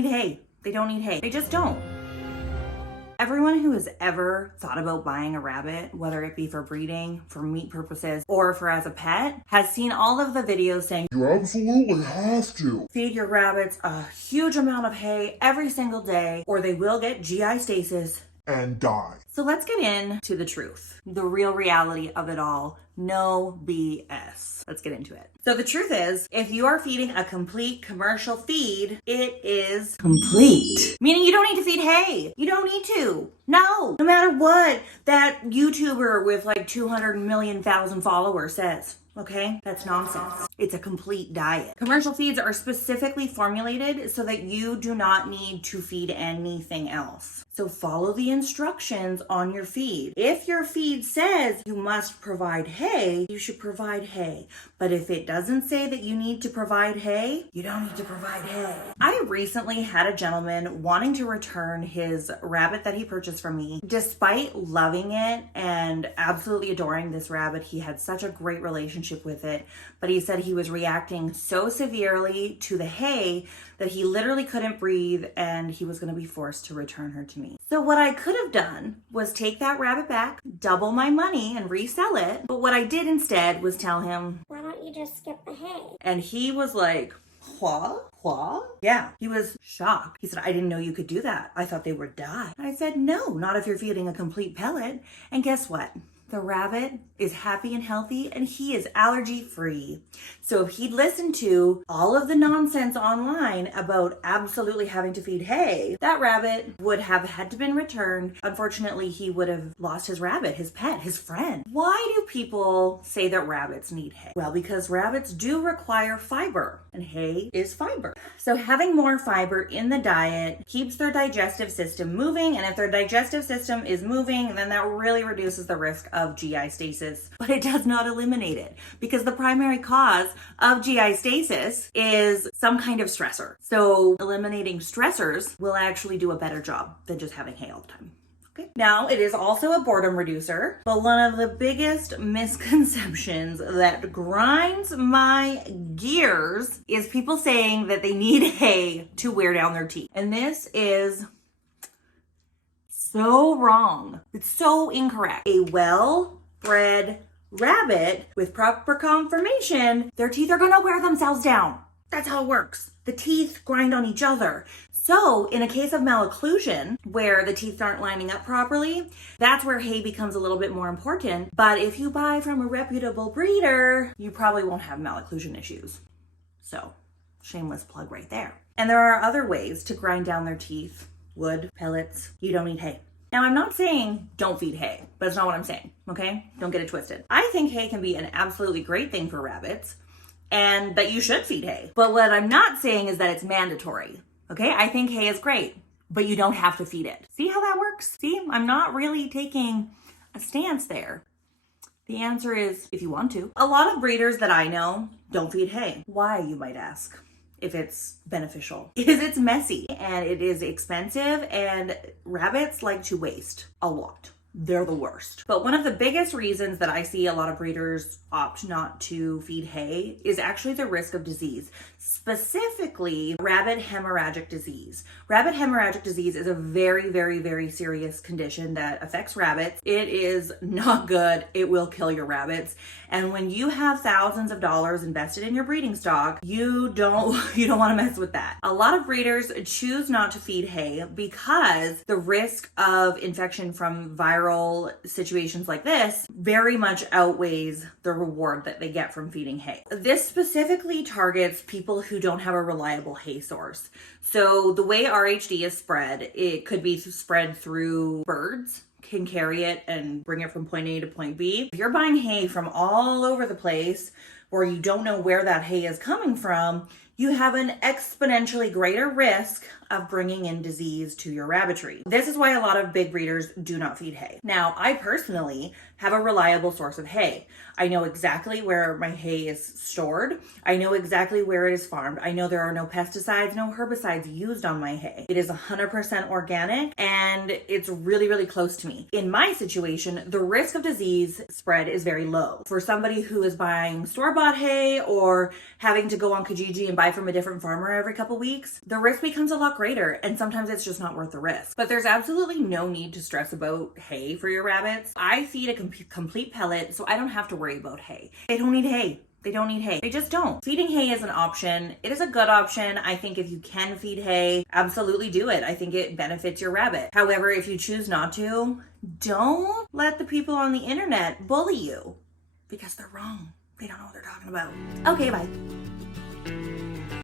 need hay. They don't need hay. They just don't. Everyone who has ever thought about buying a rabbit, whether it be for breeding, for meat purposes, or for as a pet, has seen all of the videos saying, you absolutely have to feed your rabbits a huge amount of hay every single day, or they will get GI stasis and die. So let's get into the truth, the real reality of it all. No BS. Let's get into it. So the truth is, if you are feeding a complete commercial feed, it is complete. Meaning you don't need to feed hay. You don't need to. No matter what that YouTuber with like 200 million thousand followers says. Okay? That's nonsense. It's a complete diet. Commercial feeds are specifically formulated so that you do not need to feed anything else. So follow the instructions on your feed. If your feed says you must provide hay, you should provide hay. But if it doesn't say that you need to provide hay, you don't need to provide hay. I recently had a gentleman wanting to return his rabbit that he purchased from me. Despite loving it and absolutely adoring this rabbit, he had such a great relationship with it, but he said he was reacting so severely to the hay that he literally couldn't breathe and he was going to be forced to return her to me. So what I could have done was take that rabbit back, double my money and resell it. But what I did instead was tell him, why don't you just skip the hay? And he was like, what? Yeah, he was shocked. He said, I didn't know you could do that. I thought they would die. I said, no, not if you're feeding a complete pellet. And guess what? The rabbit is happy and healthy and he is allergy free. So if he'd listened to all of the nonsense online about absolutely having to feed hay, that rabbit would have had to been returned. Unfortunately, he would have lost his rabbit, his pet, his friend. Why do people say that rabbits need hay? Well, because rabbits do require fiber and hay is fiber. So having more fiber in the diet keeps their digestive system moving. And if their digestive system is moving, then that really reduces the risk of GI stasis, but it does not eliminate it because the primary cause of GI stasis is some kind of stressor. So eliminating stressors will actually do a better job than just having hay all the time. Okay. Now, it is also a boredom reducer, but one of the biggest misconceptions that grinds my gears is people saying that they need hay to wear down their teeth. And this is so wrong. It's so incorrect. A well-bred rabbit with proper conformation, their teeth are gonna wear themselves down. That's how it works. The teeth grind on each other. So in a case of malocclusion, where the teeth aren't lining up properly, that's where hay becomes a little bit more important. But if you buy from a reputable breeder, you probably won't have malocclusion issues. So, shameless plug right there. And there are other ways to grind down their teeth. Wood, pellets, you don't need hay. Now, I'm not saying don't feed hay, but it's not what I'm saying, okay? Don't get it twisted. I think hay can be an absolutely great thing for rabbits and that you should feed hay. But what I'm not saying is that it's mandatory, okay? I think hay is great, but you don't have to feed it. See how that works? See, I'm not really taking a stance there. The answer is if you want to. A lot of breeders that I know don't feed hay. Why, you might ask? If it's beneficial, is it's messy and it is expensive and rabbits like to waste a lot. They're the worst. But one of the biggest reasons that I see a lot of breeders opt not to feed hay is actually the risk of disease, specifically rabbit hemorrhagic disease. Rabbit hemorrhagic disease is a very, very, very serious condition that affects rabbits. It is not good. It will kill your rabbits. And when you have thousands of dollars invested in your breeding stock, you don't want to mess with that. A lot of breeders choose not to feed hay because the risk of infection from viral situations like this very much outweighs the reward that they get from feeding hay. This specifically targets people who don't have a reliable hay source. So the way RHD is spread, it could be spread through birds, can carry it and bring it from point A to point B. If you're buying hay from all over the place or you don't know where that hay is coming from, you have an exponentially greater risk of bringing in disease to your rabbitry. This is why a lot of big breeders do not feed hay. Now, I personally have a reliable source of hay. I know exactly where my hay is stored. I know exactly where it is farmed. I know there are no pesticides, no herbicides used on my hay. It is 100% organic and it's really, really close to me. In my situation, the risk of disease spread is very low. For somebody who is buying store-bought hay or having to go on Kijiji and buy from a different farmer every couple weeks, the risk becomes a lot greater, and sometimes it's just not worth the risk. But there's absolutely no need to stress about hay for your rabbits. I feed a complete pellet, so I don't have to worry about hay. They don't need hay. They don't need hay. They just don't. Feeding hay is an option. It is a good option. I think if you can feed hay, absolutely do it. I think it benefits your rabbit. However, if you choose not to, don't let the people on the internet bully you because they're wrong. They don't know what they're talking about. Okay, bye.